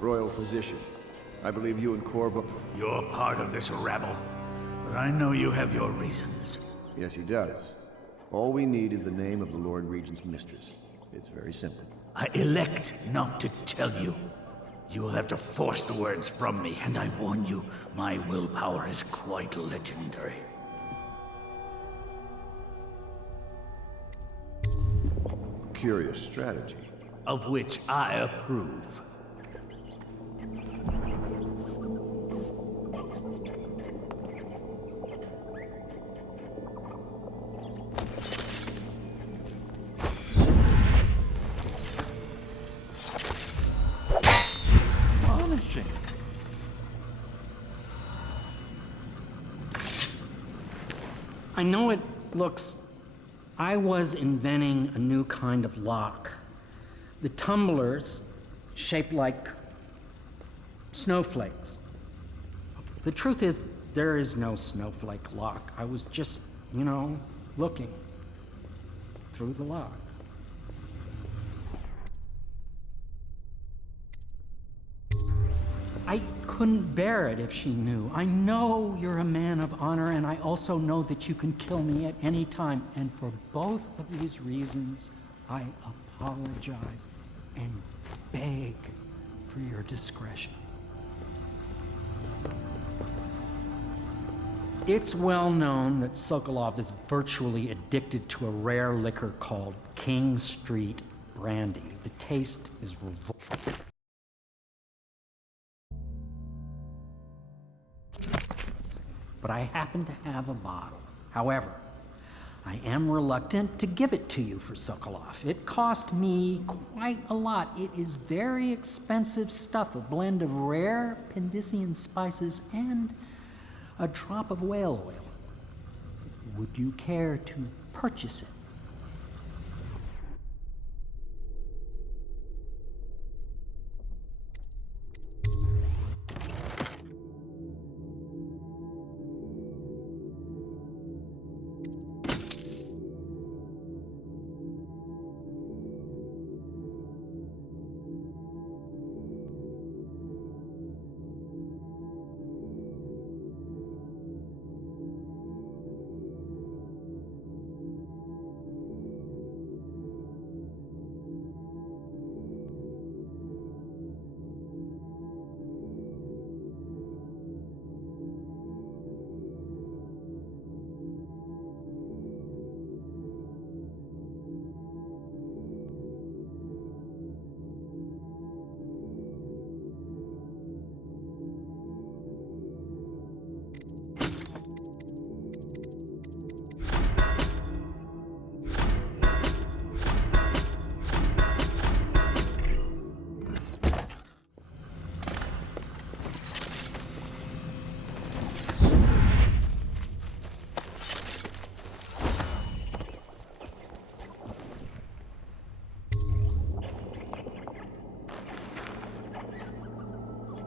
Royal Physician. I believe you and Corvo... You're part of this rabble, but I know you have your reasons. Yes, he does. All we need is the name of the Lord Regent's mistress. It's very simple. I elect not to tell you. You will have to force the words from me, and I warn you, my willpower is quite legendary. Curious strategy. Of which I approve. Astonishing. I know it looks... I was inventing a new kind of lock. The tumblers, shaped like snowflakes. The truth is, there is no snowflake lock. I was just, looking through the lock. I couldn't bear it if she knew. I know you're a man of honor, and I also know that you can kill me at any time. And for both of these reasons, I apologize and beg for your discretion. It's well known that Sokolov is virtually addicted to a rare liquor called King Street Brandy. The taste is revolting. But I happen to have a bottle. However, I am reluctant to give it to you for Sokolov. It cost me quite a lot. It is very expensive stuff, a blend of rare Pendician spices and a drop of whale oil. Would you care to purchase it?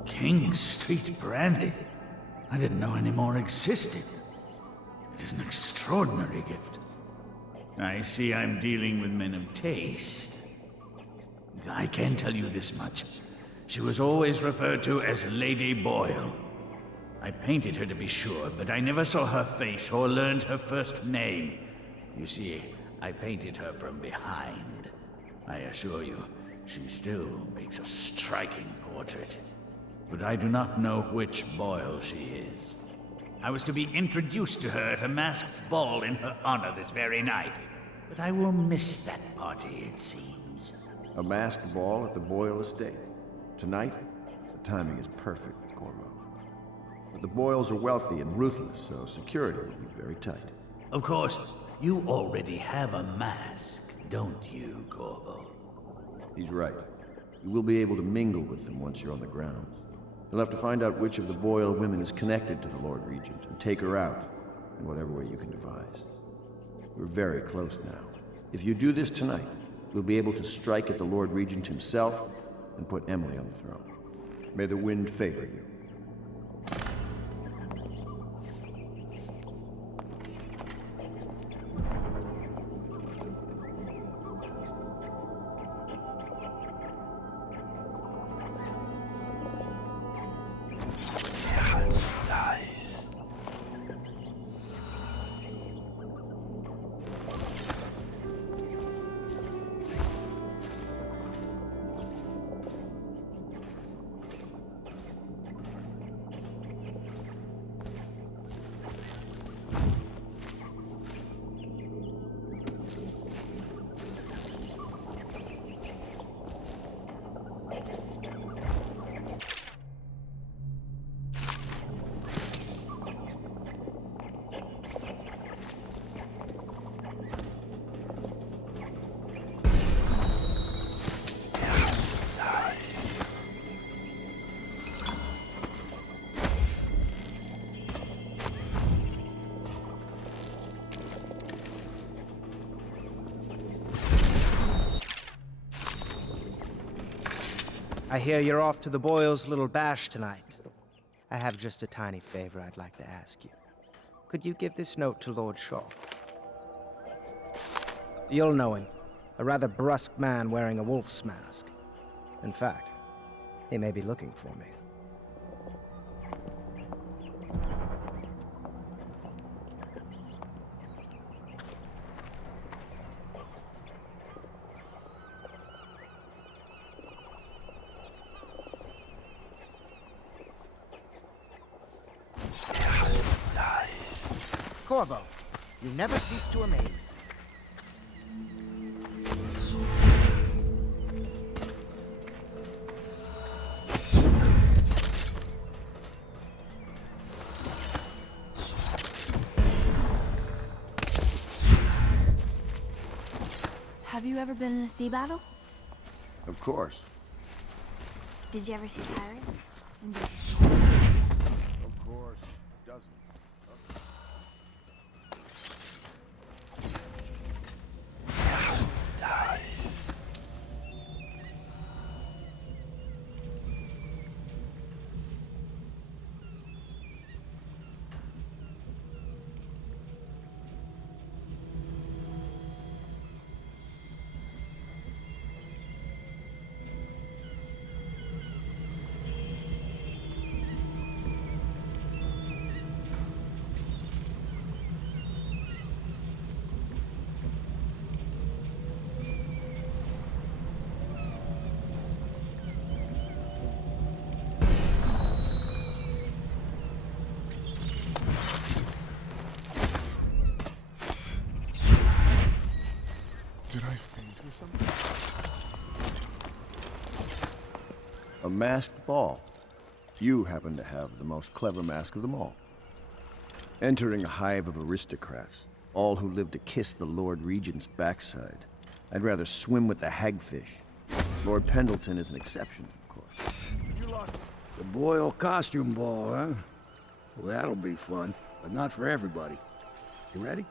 King Street Brandy? I didn't know any more existed. It is an extraordinary gift. I see I'm dealing with men of taste. I can tell you this much. She was always referred to as Lady Boyle. I painted her to be sure, but I never saw her face or learned her first name. You see, I painted her from behind. I assure you, she still makes a striking portrait. But I do not know which Boyle she is. I was to be introduced to her at a masked ball in her honor this very night. But I will miss that party, it seems. A masked ball at the Boyle estate. Tonight? The timing is perfect, Corvo. But the Boyles are wealthy and ruthless, so security will be very tight. Of course, you already have a mask, don't you, Corvo? He's right. You will be able to mingle with them once you're on the grounds. You'll have to find out which of the Boyle women is connected to the Lord Regent and take her out in whatever way you can devise. We're very close now. If you do this tonight, we'll be able to strike at the Lord Regent himself and put Emily on the throne. May the wind favor you. I hear you're off to the Boyles' little bash tonight. I have just a tiny favor I'd like to ask you. Could you give this note to Lord Shaw? You'll know him. A rather brusque man wearing a wolf's mask. In fact, he may be looking for me. Corvo, you never cease to amaze. Have you ever been in a sea battle? Of course. Did you ever see pirates? And did you see Of course. Doesn't. Did I faint or something? A masked ball. You happen to have the most clever mask of them all. Entering a hive of aristocrats, all who live to kiss the Lord Regent's backside. I'd rather swim with the hagfish. Lord Pendleton is an exception, of course. The Boyle costume ball, huh? Well, that'll be fun, but not for everybody. You ready?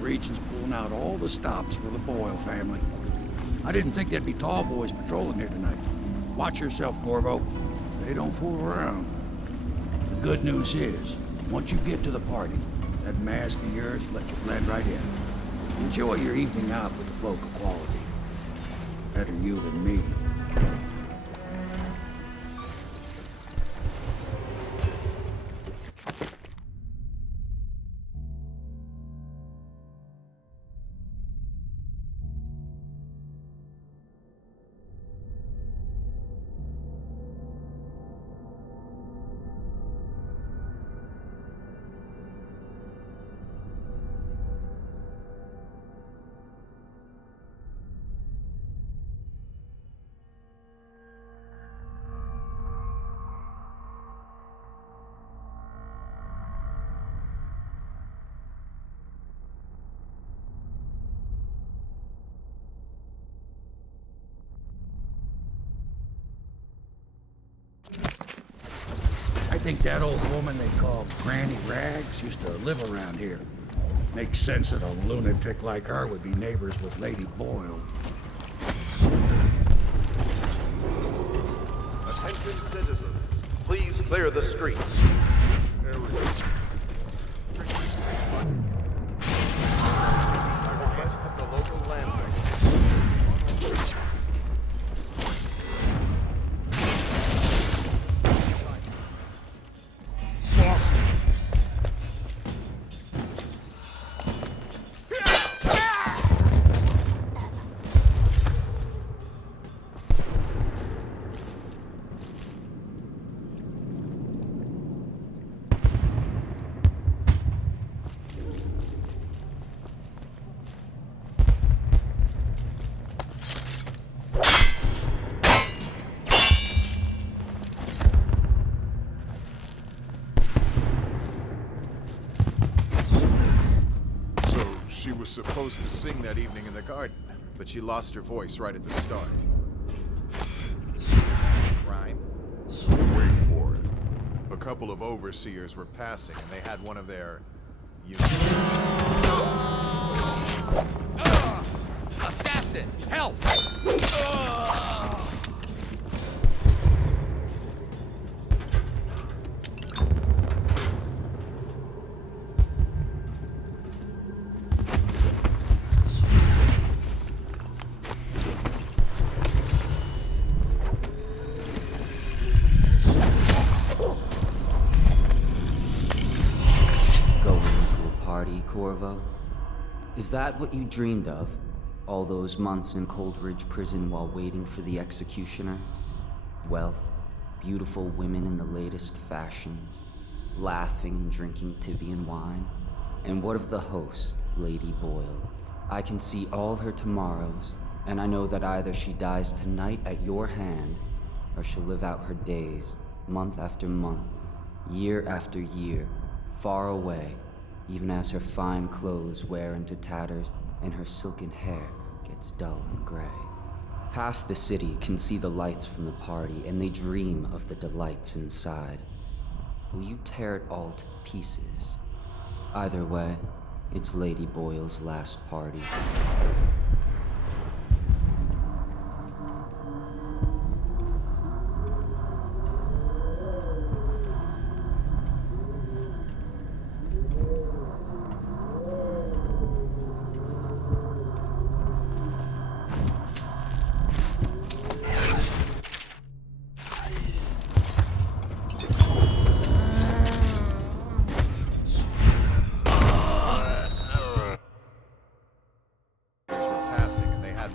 Regent's pulling out all the stops for the Boyle family. I didn't think there'd be tall boys patrolling here tonight. Watch yourself, Corvo. They don't fool around. The good news is, once you get to the party, that mask of yours lets you blend right in. Enjoy your evening out with the folk of quality. Better you than me. I think that old woman they call Granny Rags used to live around here. Makes sense that a lunatic like her would be neighbors with Lady Boyle. Attention citizens, please clear the streets. There we go. By request of the local landlord. She was supposed to sing that evening in the garden, but she lost her voice right at the start. Crime? Wait for it. A couple of overseers were passing, and they had one of their... Assassin! Help! Going to a party, Corvo? Is that what you dreamed of? All those months in Coldridge Prison while waiting for the executioner? Wealth, beautiful women in the latest fashions, laughing and drinking Tivian wine? And what of the host, Lady Boyle? I can see all her tomorrows, and I know that either she dies tonight at your hand, or she'll live out her days, month after month, year after year, far away, even as her fine clothes wear into tatters and her silken hair gets dull and gray. Half the city can see the lights from the party, and they dream of the delights inside. Will you tear it all to pieces? Either way, it's Lady Boyle's last party.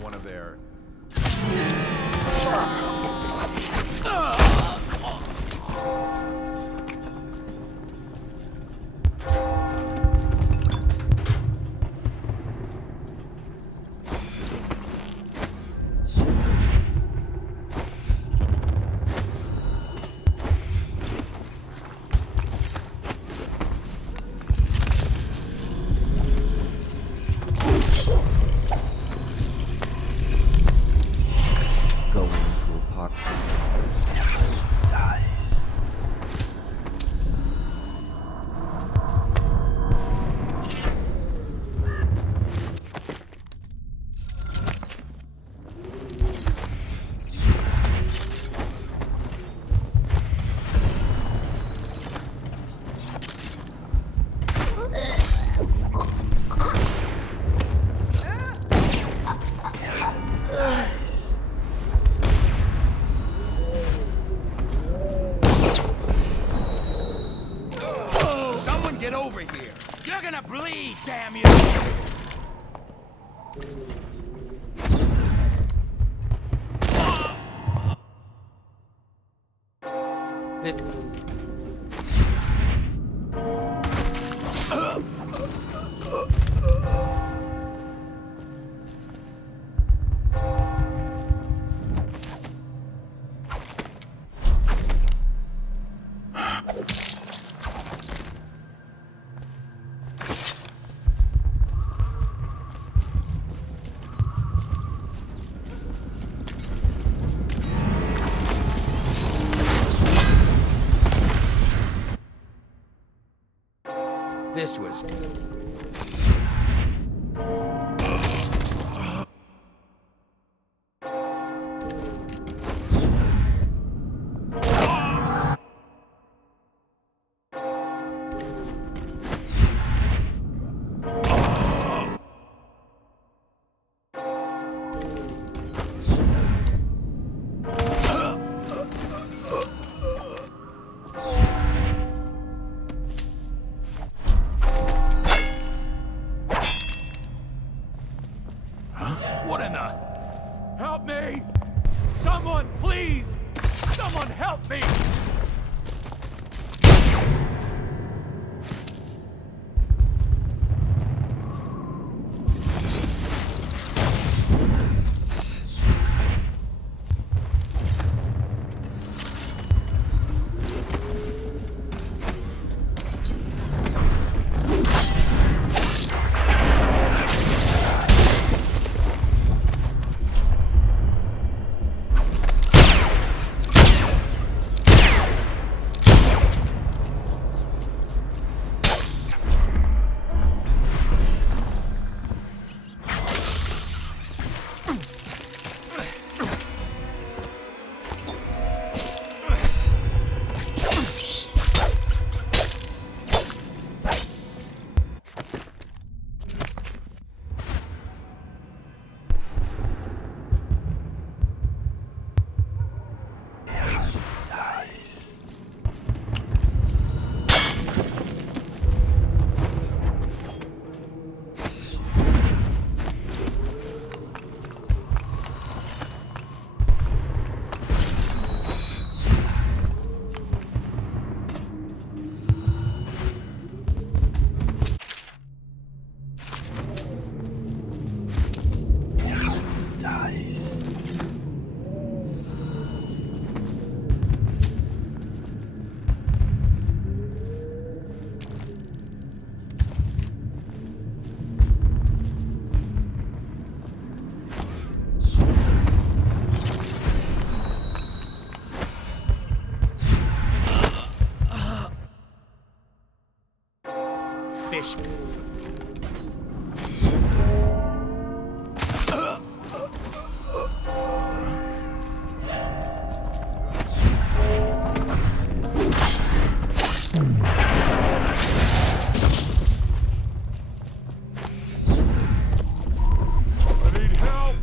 One of their... Get over here! You're gonna bleed, damn you! This was... What in the... Help me! Someone, please! Someone help me! fish. I need help!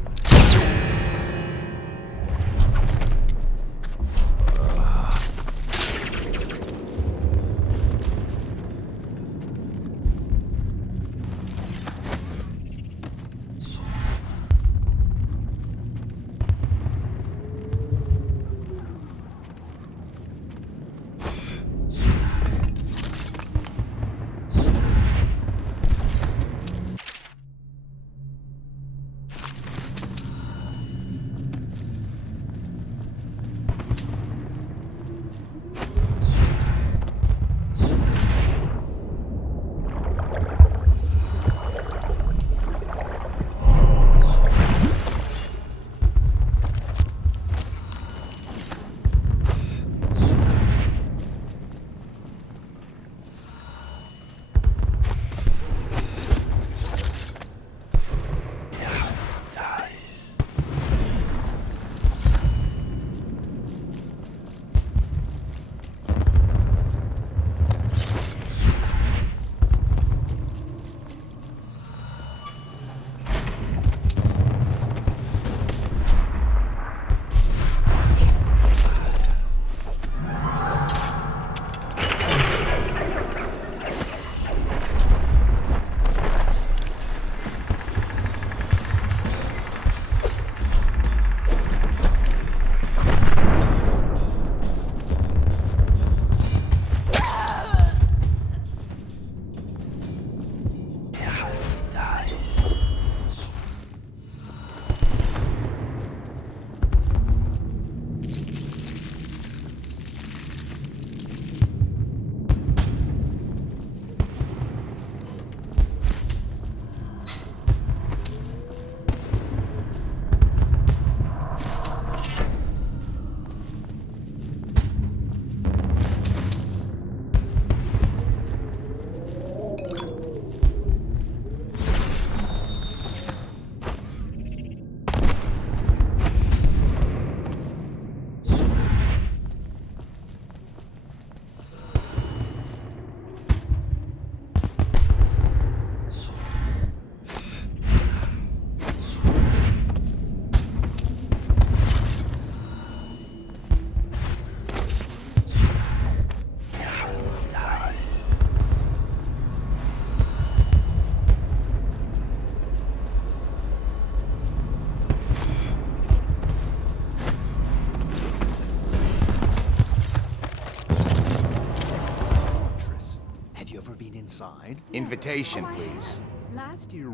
Invitation, please. Last year,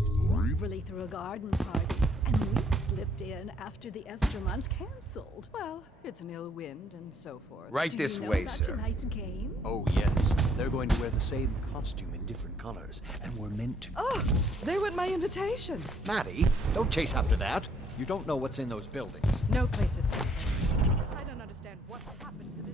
we really threw a garden party, and we slipped in after the Esther months cancelled. Well, it's an ill wind and so forth. Right Do this you know way, about sir. Tonight's game? Oh, yes. They're going to wear the same costume in different colors, and we're meant to. Oh, there went my invitation. Maddie, don't chase after that. You don't know what's in those buildings. No place is safe. I don't understand what's happened to this.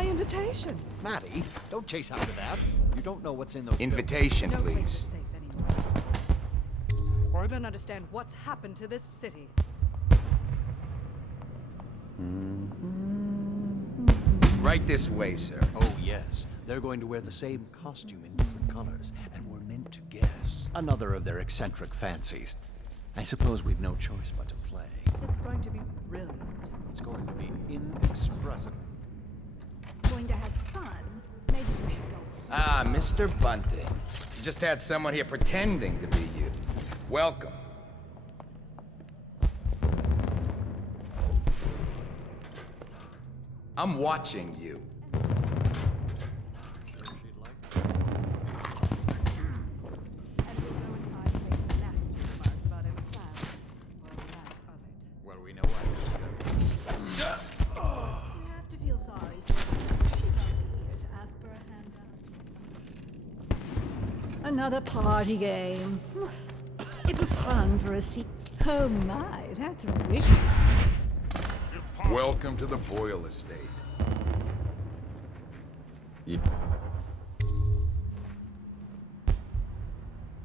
my invitation? Maddie, don't chase after that. You don't know what's in those Invitation, No place is please. safe anymore. I don't understand what's happened to this city. Right this way, sir. Oh, yes. They're going to wear the same costume in different colors, and we're meant to guess. Another of their eccentric fancies. I suppose we've no choice but to play. It's going to be brilliant. It's going to be inexpressible. Going to have fun? Maybe you should go. Ah, Mr. Bunting. Just had someone here pretending to be you. Welcome. I'm watching you. Well, we know what. You have to feel sorry for her. She's only here to ask for a handout. Another party game. It was fun for a Oh my, that's wicked. Welcome to the Boyle Estate.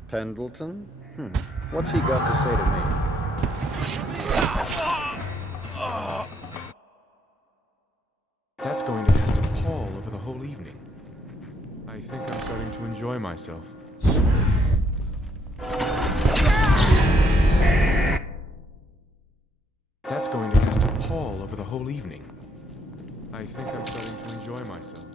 Pendleton? What's he got to say to me? That's going to cast a pall over the whole evening. I think I'm starting to enjoy myself. That's going to cast a pall over the whole evening. I think I'm starting to enjoy myself.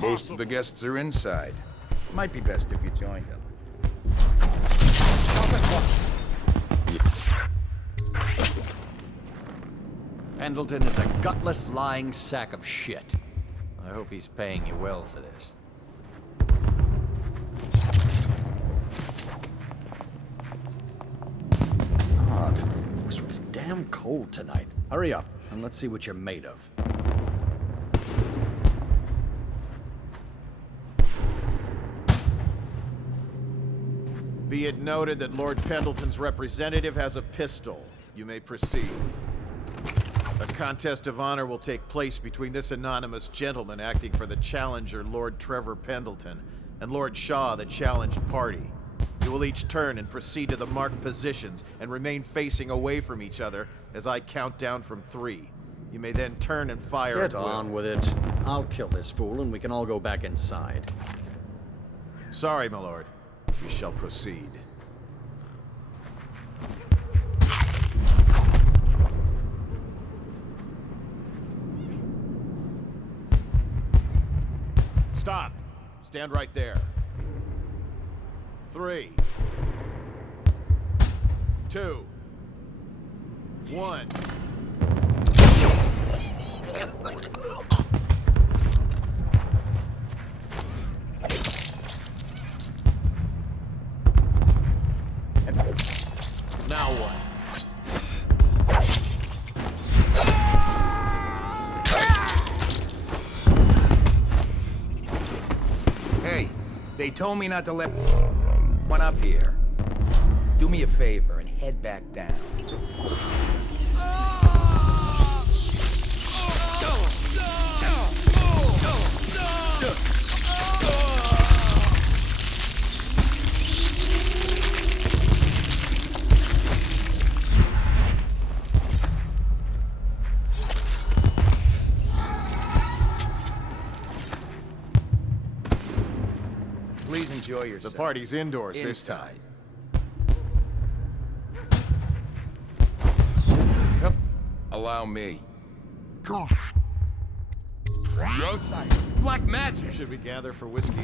Most of the guests are inside. Might be best if you joined them. Pendleton is a gutless, lying sack of shit. I hope he's paying you well for this. God, this was damn cold tonight. Hurry up, and let's see what you're made of. Be it noted that Lord Pendleton's representative has a pistol. You may proceed. A contest of honor will take place between this anonymous gentleman acting for the challenger, Lord Trevor Pendleton, and Lord Shaw, the challenged party. You will each turn and proceed to the marked positions and remain facing away from each other as I count down from 3. You may then turn and fire Get at will. on with it. I'll kill this fool and we can all go back inside. Sorry, my lord. We shall proceed. Stop. Stand right there. 3, 2, 1. Now what? Hey, they told me not to let one up here. Do me a favor and head back down. Please enjoy yourself. The party's indoors this time. Yep. Allow me. You're outside. Black magic. Should we gather for whiskey?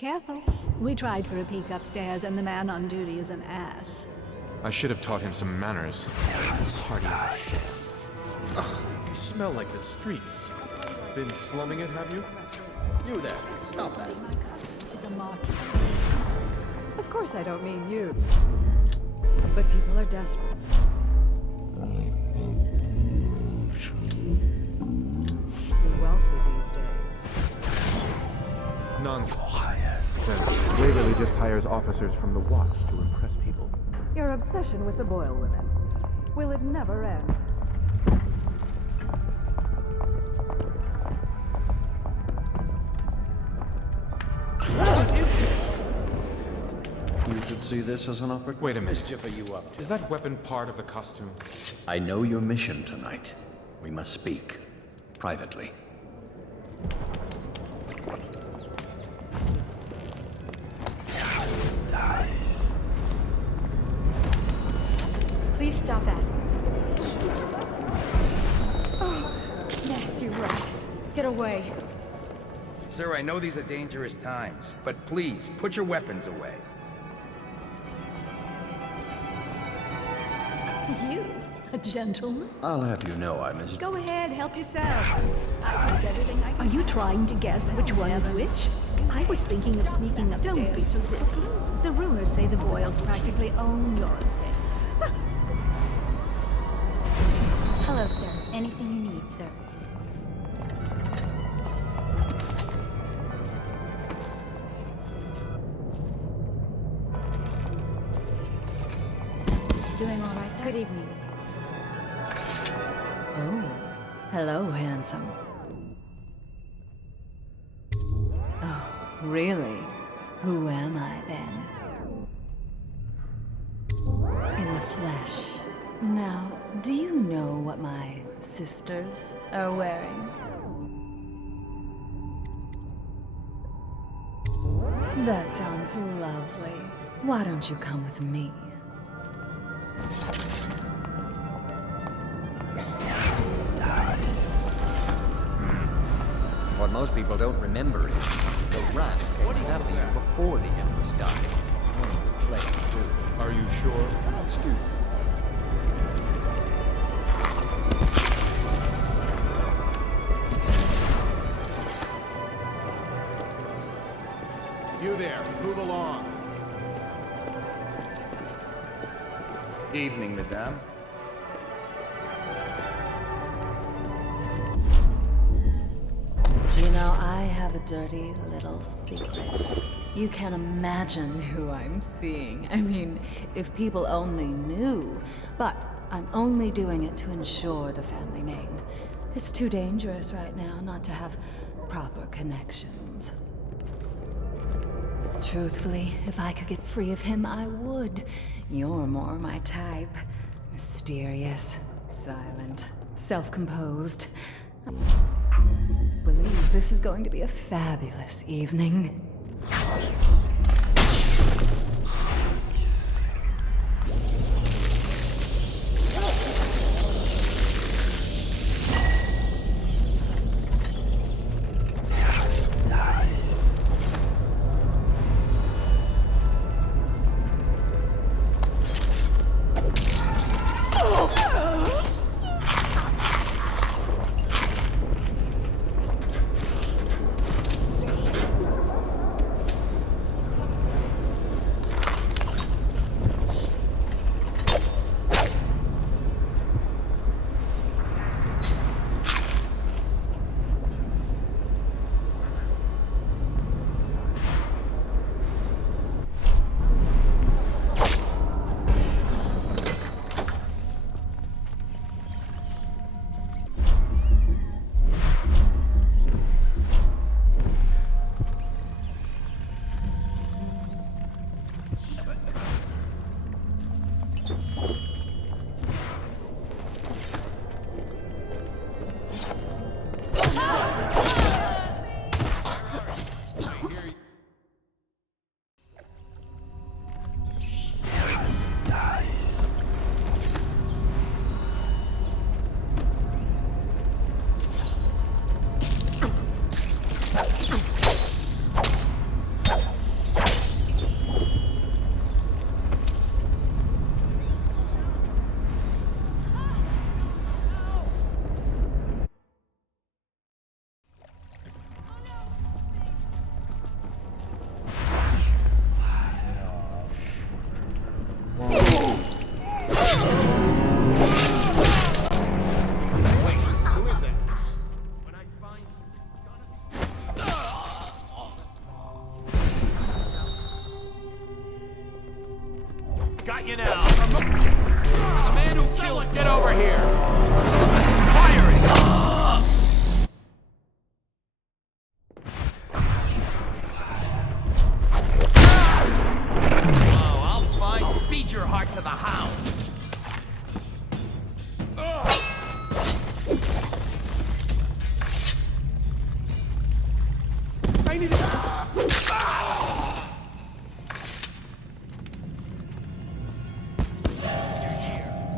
Careful. We tried for a peek upstairs, and the man on duty is an ass. I should have taught him some manners. This party. Ugh, you smell like the streets. Been slumming it, have you? You there. Stop that. Is a martyr. Of course I don't mean you. But people are desperate. Be wealthy these days. Then Waverly just hires officers from the Watch to impress people. Your obsession with the Boyle women. Will it never end? What is this? You should see this as an opportunity. Wait a minute. Mischief are you up to? Is that weapon part of the costume? I know your mission tonight. We must speak. Privately. Please stop that. Oh, nasty rat. Get away. Sir, I know these are dangerous times, but please, put your weapons away. You? A gentleman? I'll have you know I'm as... Go ahead, help yourself. I take everything I can. Are you trying to guess which one is which? I was thinking of sneaking upstairs. Don't be silly. The rumors say the Boyles practically own your estate. Hello, sir. Anything you need, sir. Doing all right there? Good evening. Oh, hello, handsome. Oh, really? Who am I, then? In the flesh. Now, do you know what my sisters are wearing? That sounds lovely. Why don't you come with me? What most people don't remember is the rats came after you before the Empress died. The plague, too. Are you sure? Excuse me. You there, move along. Evening, madame. You know, I have a dirty little secret. You can't imagine who I'm seeing. I mean, if people only knew. But I'm only doing it to ensure the family name. It's too dangerous right now not to have proper connections. Truthfully, if I could get free of him, I would. You're more my type. Mysterious, silent, self-composed. I believe this is going to be a fabulous evening. start to the hounds. I need to...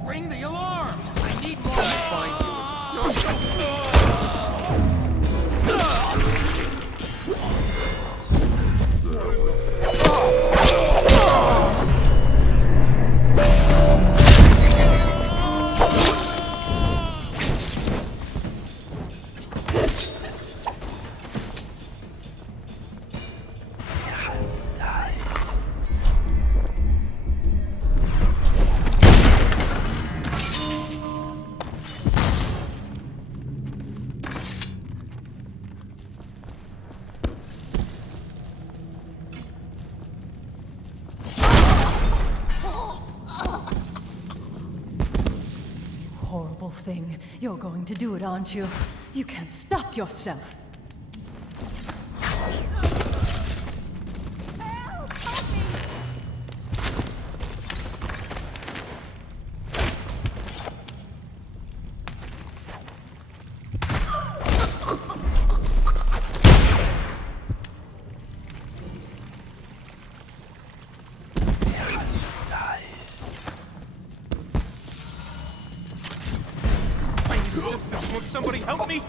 Ring the alarm! I need more find you. Horrible thing. You're going to do it, aren't you? You can't stop yourself. Won't somebody help me?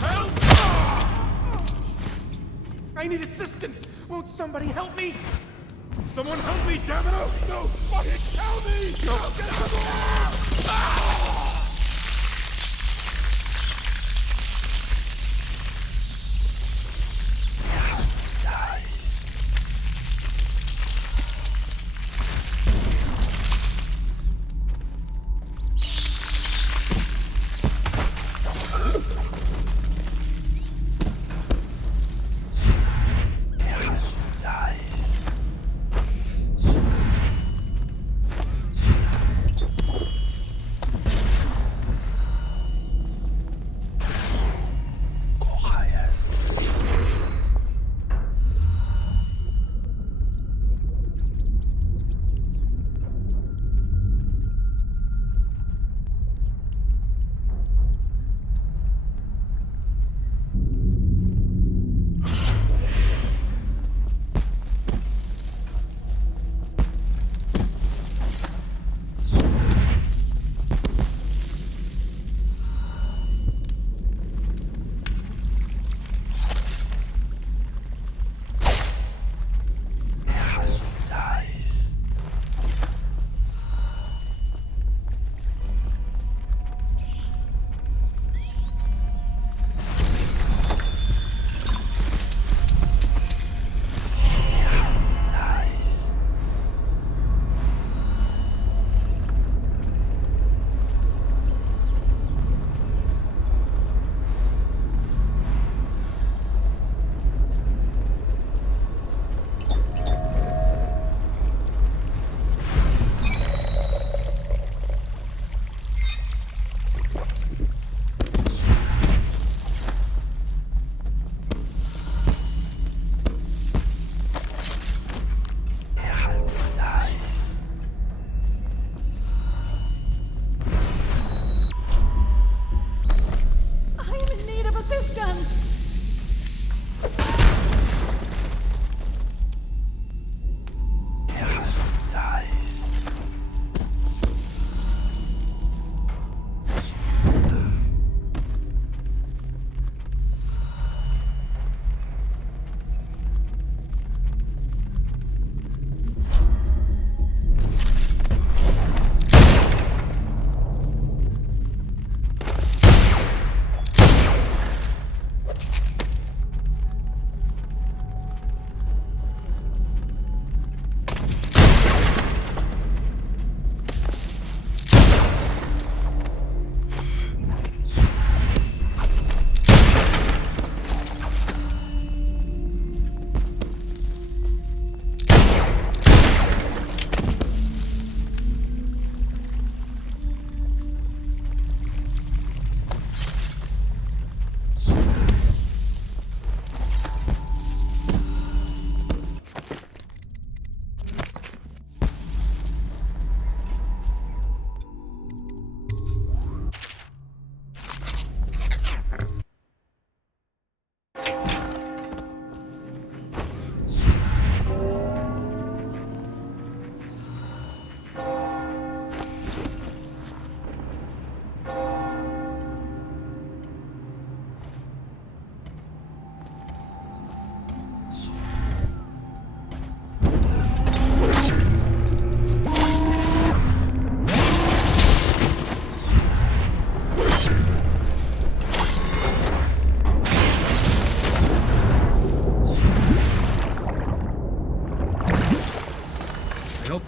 Help! I need assistance! Won't somebody help me? Someone help me, damn it! Oh, no! Fucking tell me! No, get out!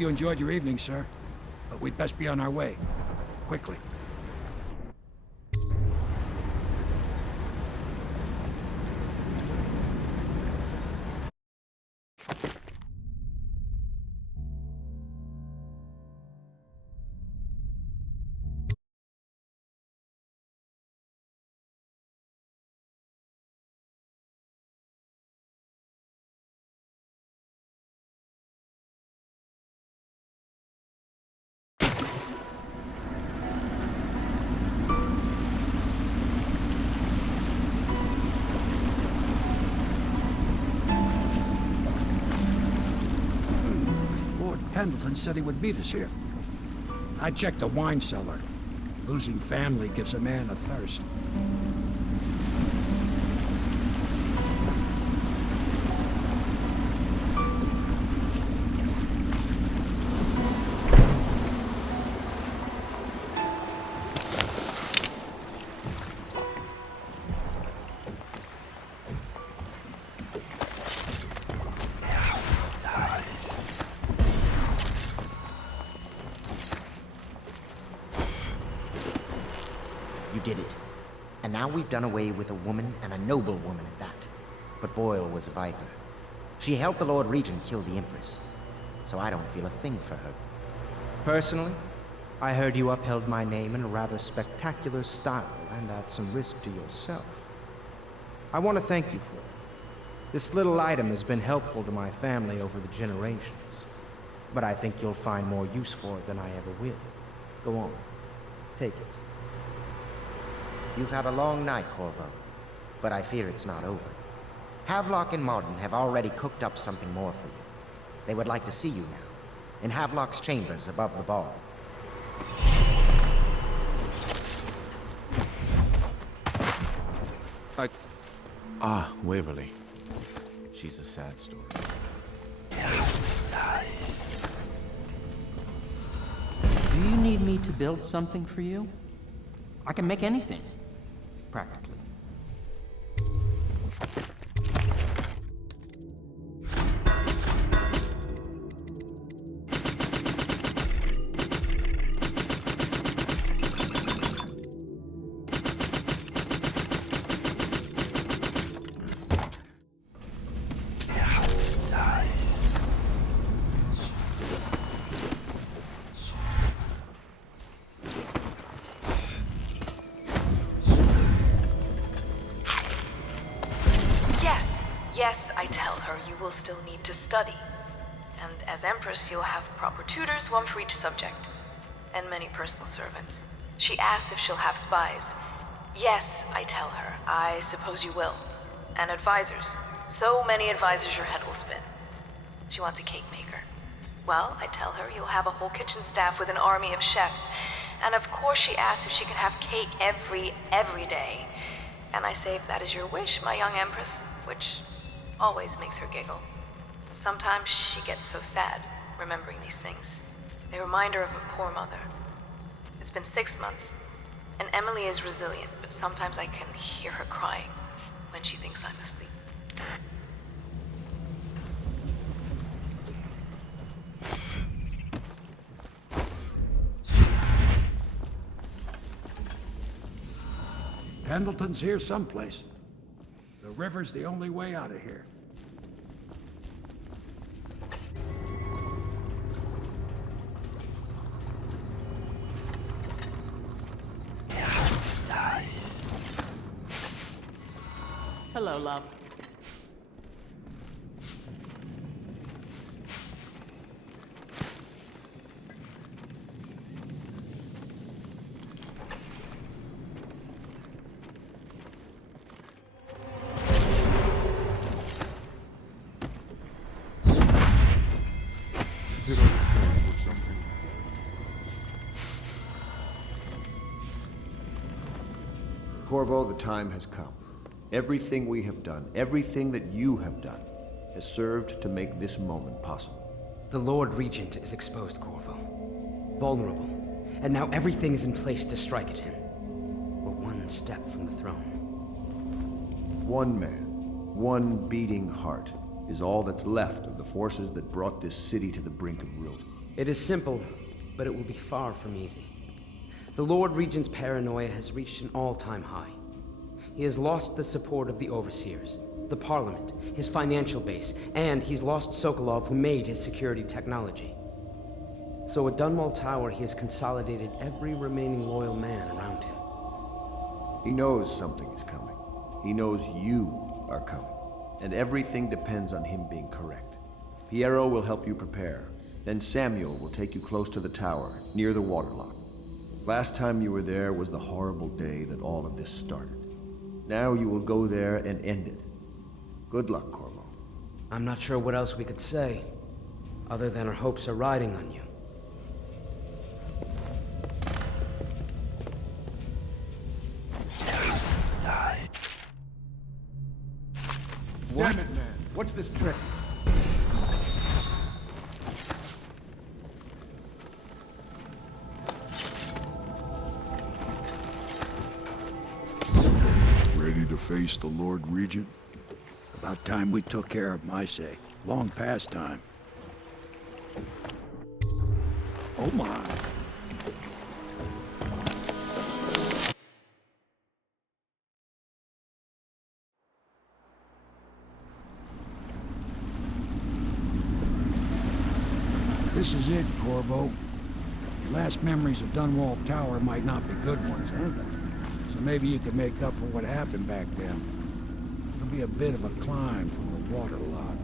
you enjoyed your evening, sir. But we'd best be on our way. Quickly. Pendleton said he would meet us here. I checked the wine cellar. Losing family gives a man a thirst. You did it. And now we've done away with a woman, and a noble woman at that. But Boyle was a viper. She helped the Lord Regent kill the Empress, so I don't feel a thing for her. Personally, I heard you upheld my name in a rather spectacular style and at some risk to yourself. I want to thank you for it. This little item has been helpful to my family over the generations, but I think you'll find more use for it than I ever will. Go on, take it. You've had a long night, Corvo, but I fear it's not over. Havelock and Martin have already cooked up something more for you. They would like to see you now, in Havelock's chambers above the ball. Waverly. She's a sad story. Do you need me to build something for you? I can make anything, practically. Yes, I tell her you will still need to study. And as Empress, you'll have proper tutors, one for each subject. And many personal servants. She asks if she'll have spies. Yes, I tell her. I suppose you will. And advisors. So many advisors your head will spin. She wants a cake maker. Well, I tell her you'll have a whole kitchen staff with an army of chefs. And of course she asks if she can have cake every day. And I say if that is your wish, my young Empress, which always makes her giggle. Sometimes she gets so sad, remembering these things. They remind her of her poor mother. It's been 6 months, and Emily is resilient, but sometimes I can hear her crying when she thinks I'm asleep. Pendleton's here someplace. The river's the only way out of here. Hello, love. Did I come with something? Corvo, the time has come. Everything we have done, everything that you have done, has served to make this moment possible. The Lord Regent is exposed, Corvo. Vulnerable. And now everything is in place to strike at him. We're one step from the throne. One man, one beating heart, is all that's left of the forces that brought this city to the brink of ruin. It is simple, but it will be far from easy. The Lord Regent's paranoia has reached an all-time high. He has lost the support of the Overseers, the Parliament, his financial base, and he's lost Sokolov, who made his security technology. So at Dunwall Tower, he has consolidated every remaining loyal man around him. He knows something is coming. He knows you are coming. And everything depends on him being correct. Piero will help you prepare. Then Samuel will take you close to the tower, near the waterlock. Last time you were there was the horrible day that all of this started. Now you will go there and end it. Good luck, Corvo. I'm not sure what else we could say, other than our hopes are riding on you. What? Damn it, man. What's this trick? Ready to face the Lord Regent? About time we took care of my say. Long past time. Oh my. This is it, Corvo. Your last memories of Dunwall Tower might not be good ones, huh? So maybe you could make up for what happened back then. It'll be a bit of a climb from the waterlock.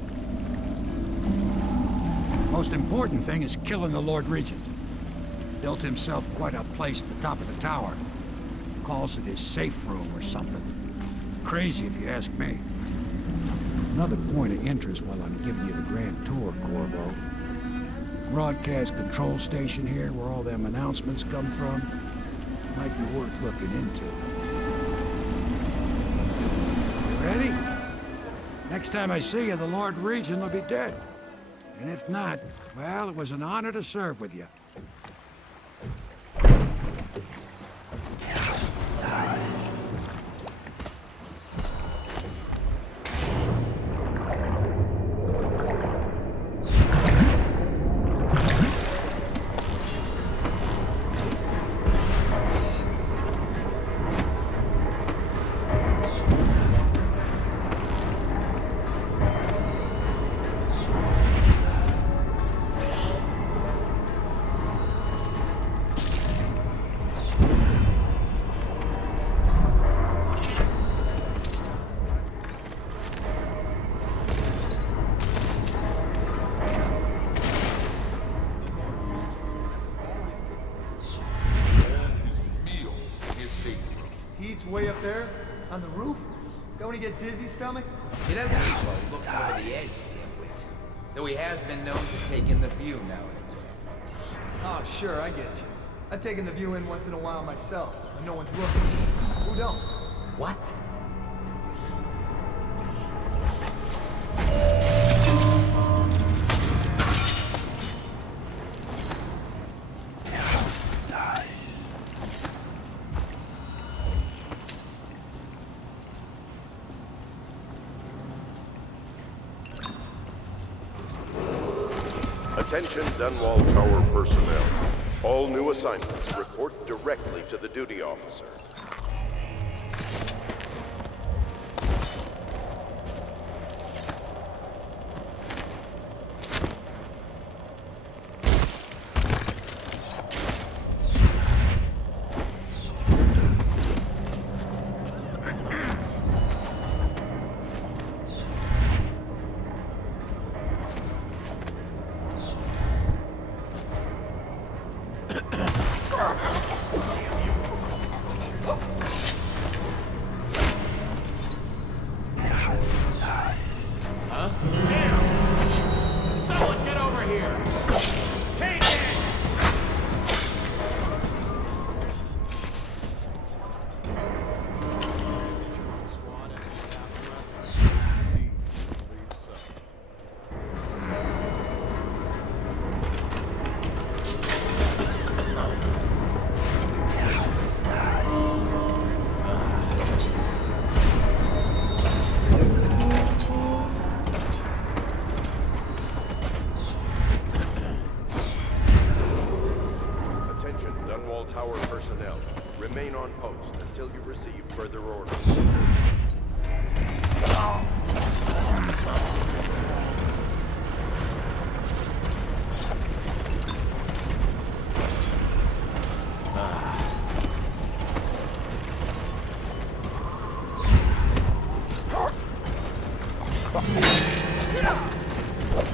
Most important thing is killing the Lord Regent. Built himself quite a place at the top of the tower. Calls it his safe room or something. Crazy if you ask me. Another point of interest while I'm giving you the grand tour, Corvo. Broadcast control station here where all them announcements come from. Might be worth looking into. You ready? Next time I see you, the Lord Regent will be dead. And if not, well, it was an honor to serve with you. Way up there, on the roof? Don't he get dizzy stomach? He doesn't eat while he's looking over the edge, dimwit. Though he has been known to take in the view now and again. Oh, sure, I get you. I've taken the view in once in a while myself, when no one's looking. Who don't? What? Attention Dunwall Tower personnel. All new assignments report directly to the duty officer. Dunwall Tower personnel, remain on post until you receive further orders.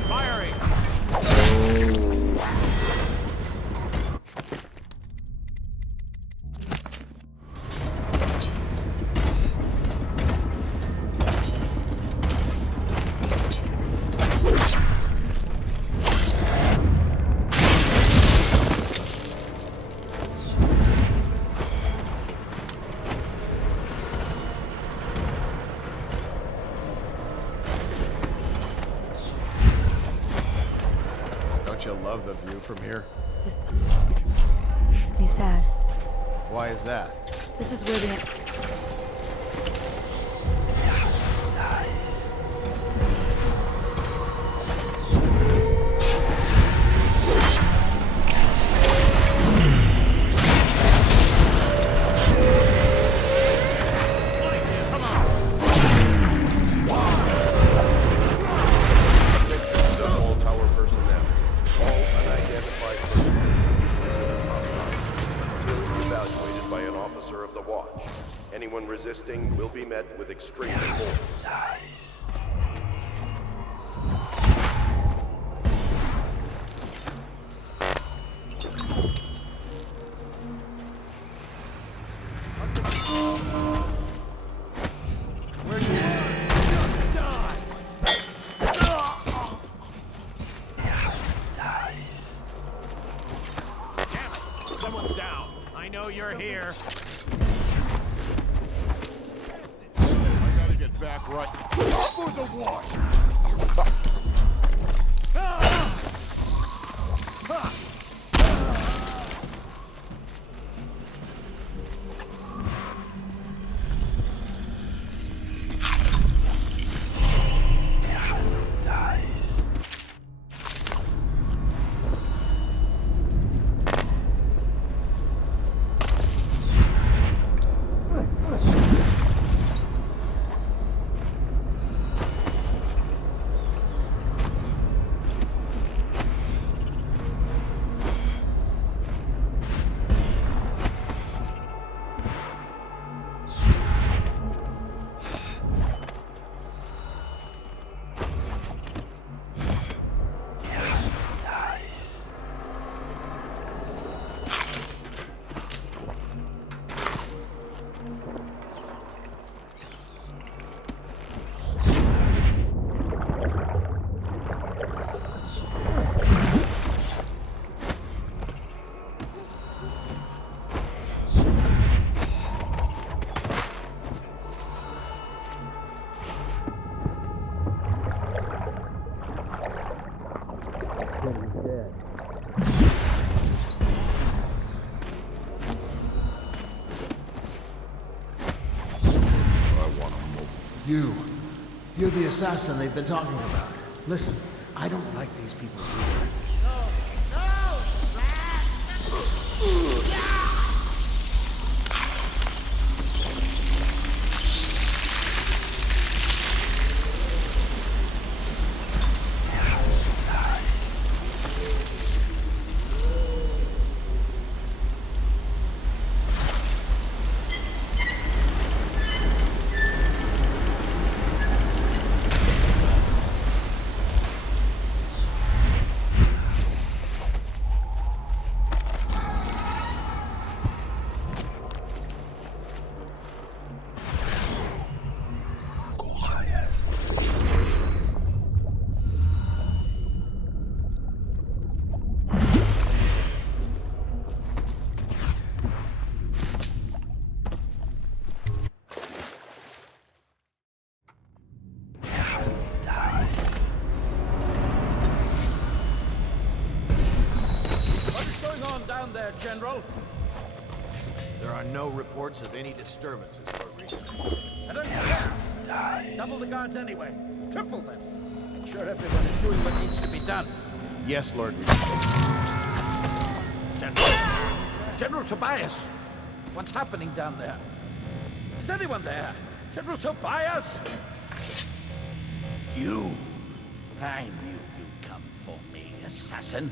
Firing! Don't you love the view from here? This be sad. Why is that? This is where the Dunwall Tower personnel, all unidentified personnel until evaluated by an officer of the watch. Anyone resisting will be met with extreme force. Someone's down. I know you're here. I gotta get back right. For the watch! You're the assassin they've been talking about. Listen, I don't like these people either. General? There are no reports of any disturbances, Lord Regent. I don't care. Double the guards anyway. Triple them. Make sure everyone is doing what needs to be done. Yes, Lord Regent. General. General Tobias! What's happening down there? Is anyone there? General Tobias! You! I knew you'd come for me, assassin.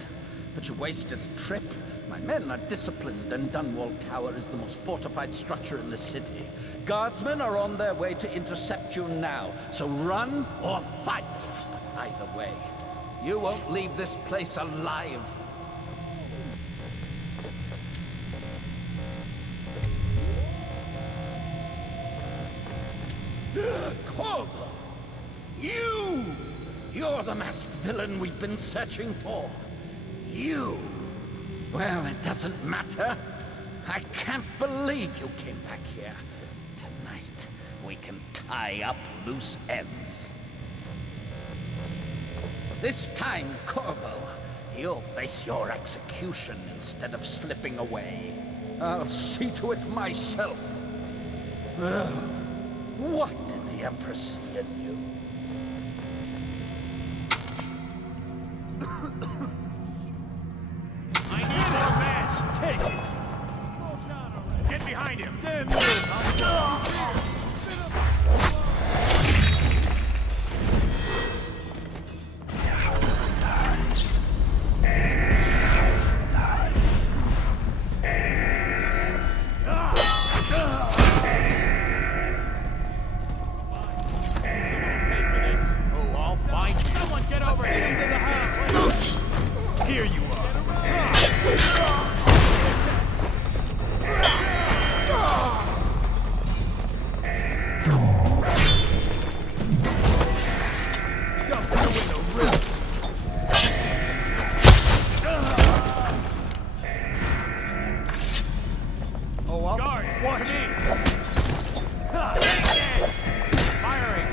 But you wasted a trip. My men are disciplined, and Dunwall Tower is the most fortified structure in the city. Guardsmen are on their way to intercept you now, so run or fight. But either way, you won't leave this place alive. Corvo! You! You're the masked villain we've been searching for. You! Well, it doesn't matter. I can't believe you came back here. Tonight, we can tie up loose ends. This time, Corvo, you'll face your execution instead of slipping away. I'll see to it myself. Ugh. What did the Empress see in you? I need more men! Take it! Get behind him! Damn you! Here you are! Guards, watch me! Firing!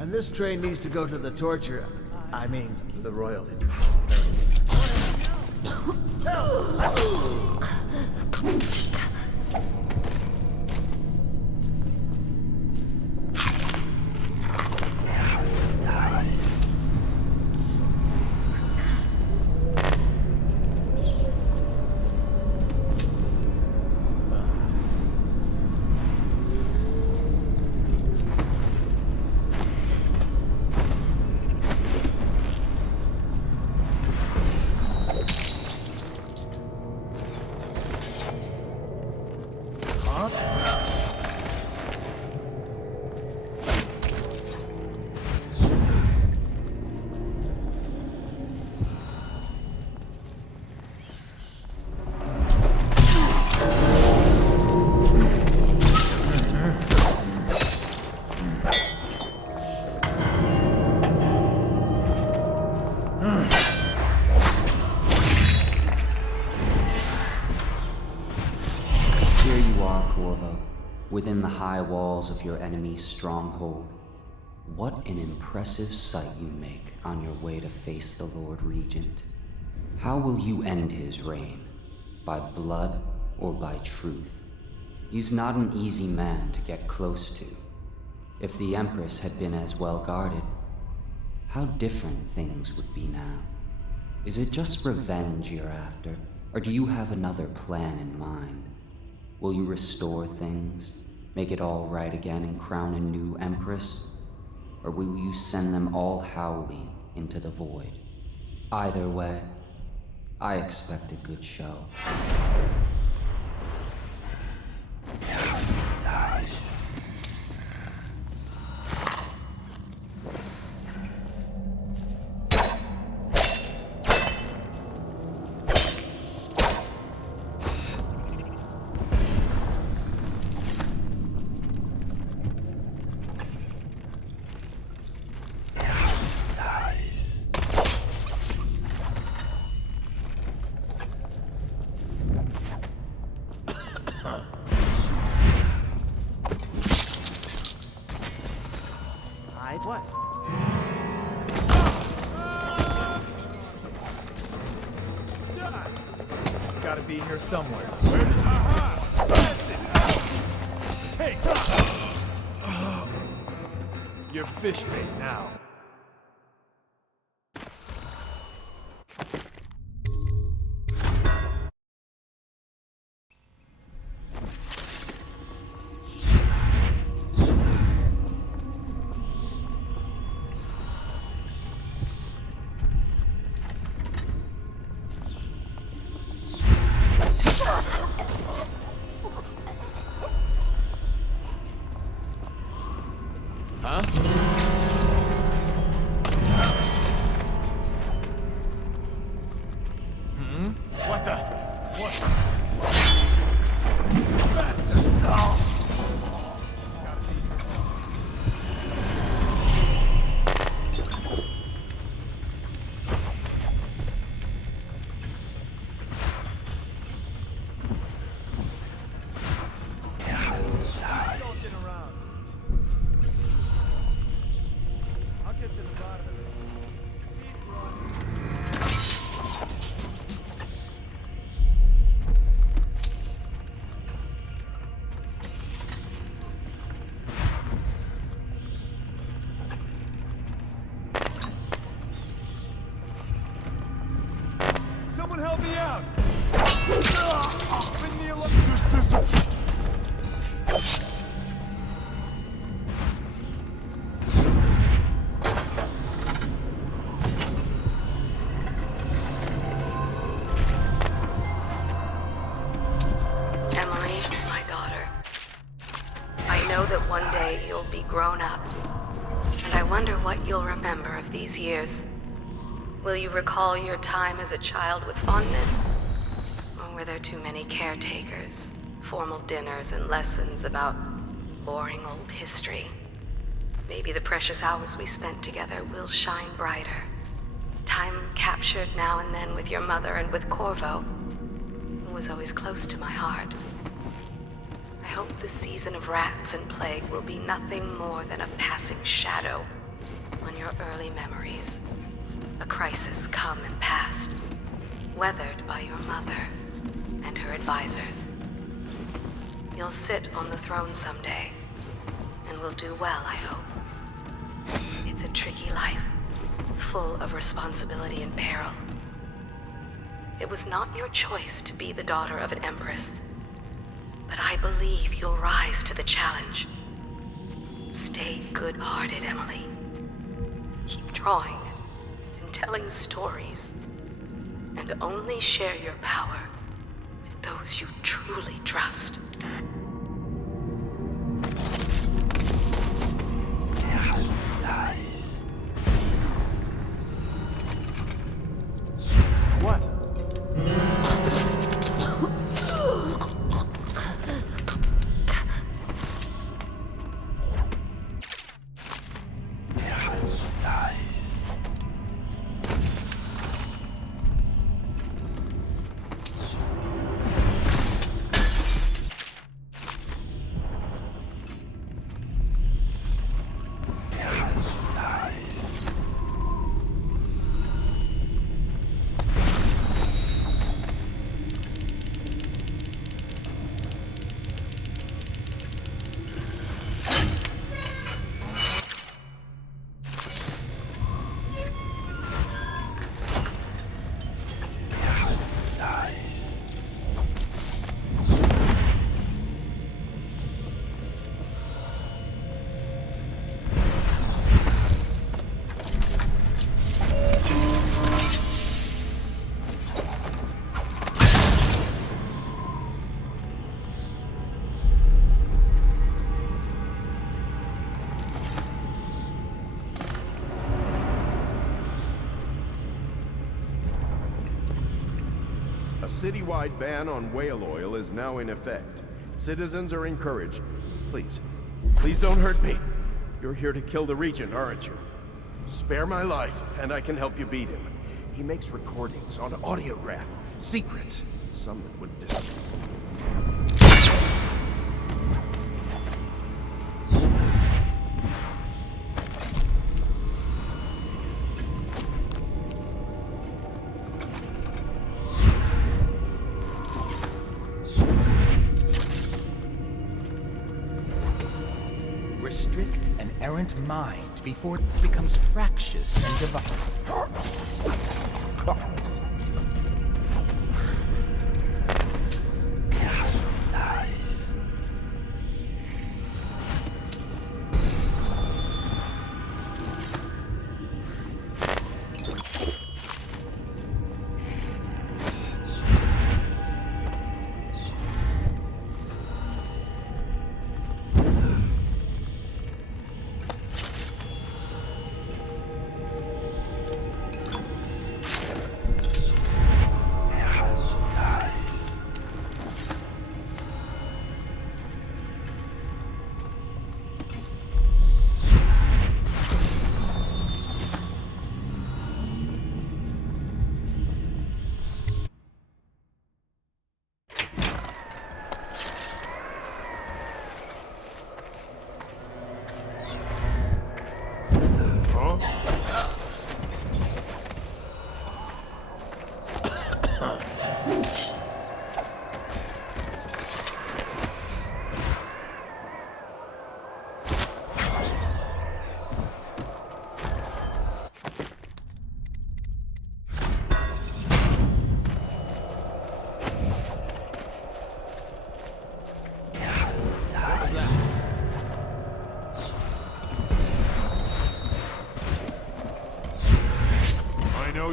And this train needs to go to the torture. I mean, the royals. Within the high walls of your enemy's stronghold. What an impressive sight you make on your way to face the Lord Regent. How will you end his reign? By blood or by truth? He's not an easy man to get close to. If the Empress had been as well guarded, how different things would be now. Is it just revenge you're after, or do you have another plan in mind? Will you restore things, make it all right again and crown a new Empress? Or will you send them all howling into the void? Either way, I expect a good show. What? Gotta be here somewhere. Take! You're fish bait now. Huh? What the? What? Bastard! Oh. Someone help me out! Bring me along. Just this. Emily, my daughter. I know that one day you'll be grown up, and I wonder what you'll remember of these years. Will you recall your time as a child with fondness? Or were there too many caretakers, formal dinners, and lessons about boring old history? Maybe the precious hours we spent together will shine brighter. Time captured now and then with your mother and with Corvo, who was always close to my heart. I hope the season of rats and plague will be nothing more than a passing shadow on your early memories. A crisis come and passed, weathered by your mother and her advisors. You'll sit on the throne someday, and will do well, I hope. It's a tricky life, full of responsibility and peril. It was not your choice to be the daughter of an empress, but I believe you'll rise to the challenge. Stay good-hearted, Emily. Keep drawing and telling stories, and only share your power with those you truly trust. What? A citywide ban on whale oil is now in effect. Citizens are encouraged. Please don't hurt me. You're here to kill the Regent, aren't you? Spare my life, and I can help you beat him. He makes recordings on audiograph. Secrets. Some that would Restrict an errant mind before it becomes fractious and divided. Nice.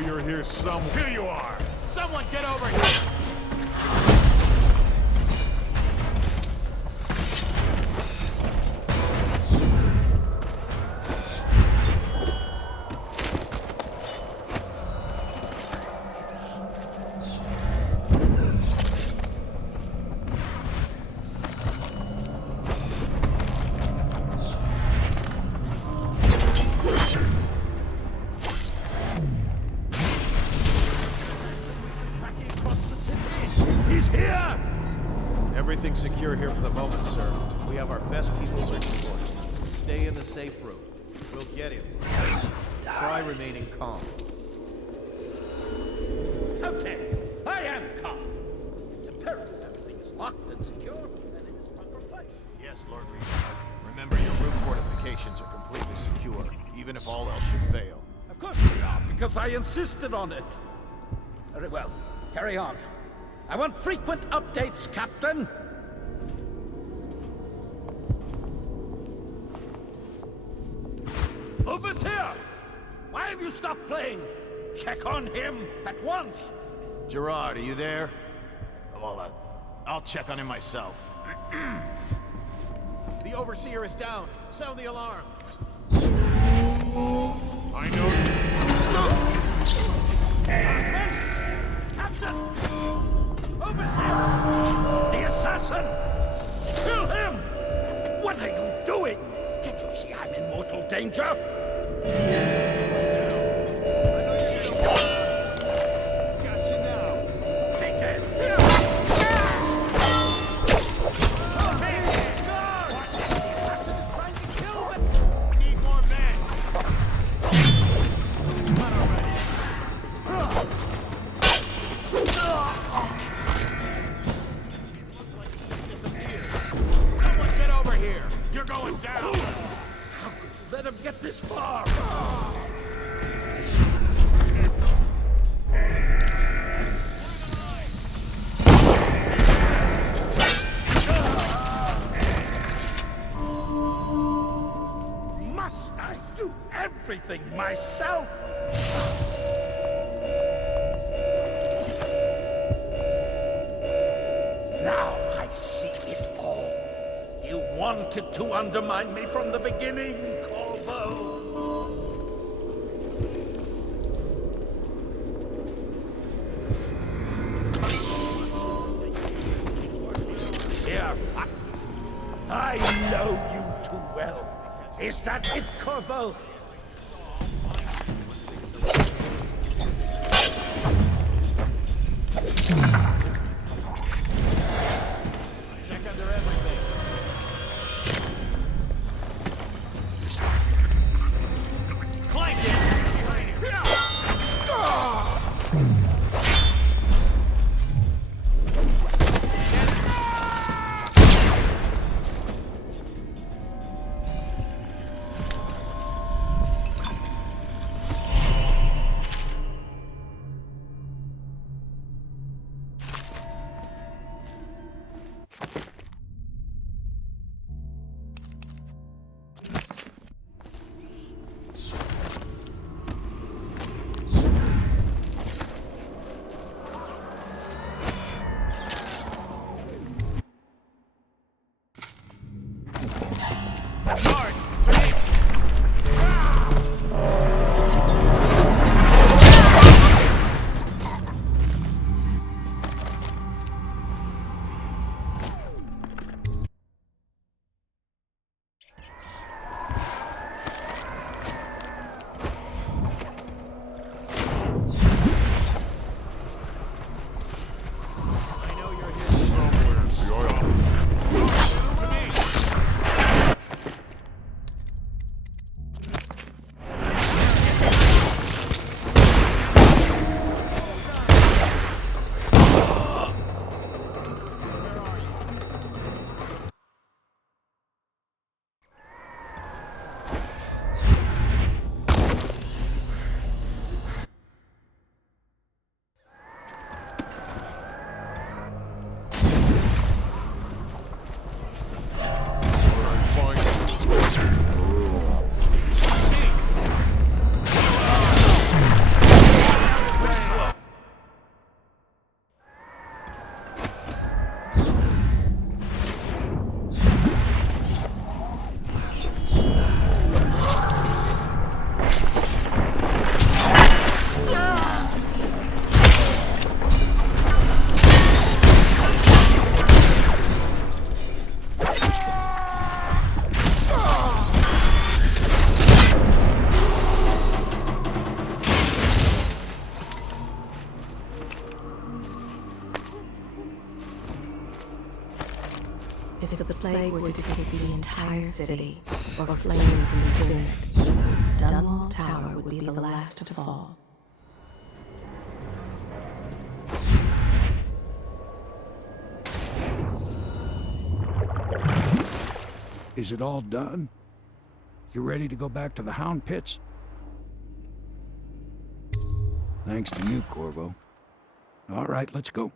You're here somewhere. Here you are! Someone get over here! Everything's secure here for the moment, sir. We have our best people searching for him. Stay in the safe room. We'll get him. Try remaining calm. Okay, I am calm. It's imperative everything is locked and secure and in its proper place. Yes, Lord Regent. Remember, your room fortifications are completely secure, even if all else should fail. Of course we are, because I insisted on it. Very well, carry on. I want frequent updates, Captain. Overseer! Why have you stopped playing? Check on him at once! Gerard, are you there? Well, I'll check on him myself. The Overseer is down. Sound the alarm. I know. Captain! Overseer! The assassin! Kill him! What are you doing? Can't you see I'm in mortal danger? Let him get this far! Must I do everything myself? Now I see it all. You wanted to undermine me from the beginning, Corvo. Is that it, Corvo? Check under everything. Clank it! If the plague were to take the entire city, or flames consume it, Dunwall Tower would be the last to fall. Is it all done? You ready to go back to the Hound Pits? Thanks to you, Corvo. All right, let's go.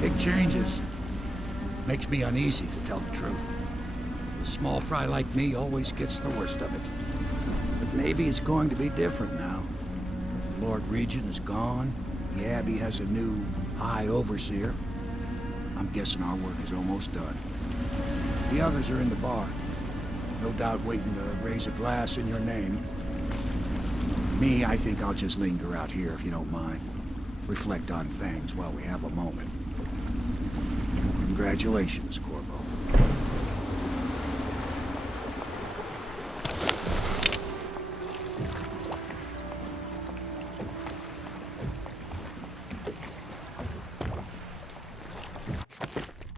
Big changes. Makes me uneasy, to tell the truth. A small fry like me always gets the worst of it. But maybe it's going to be different now. The Lord Regent is gone. The Abbey has a new High Overseer. I'm guessing our work is almost done. The others are in the bar. No doubt waiting to raise a glass in your name. Me, I think I'll just linger out here if you don't mind. Reflect on things while we have a moment. Congratulations, Corvo.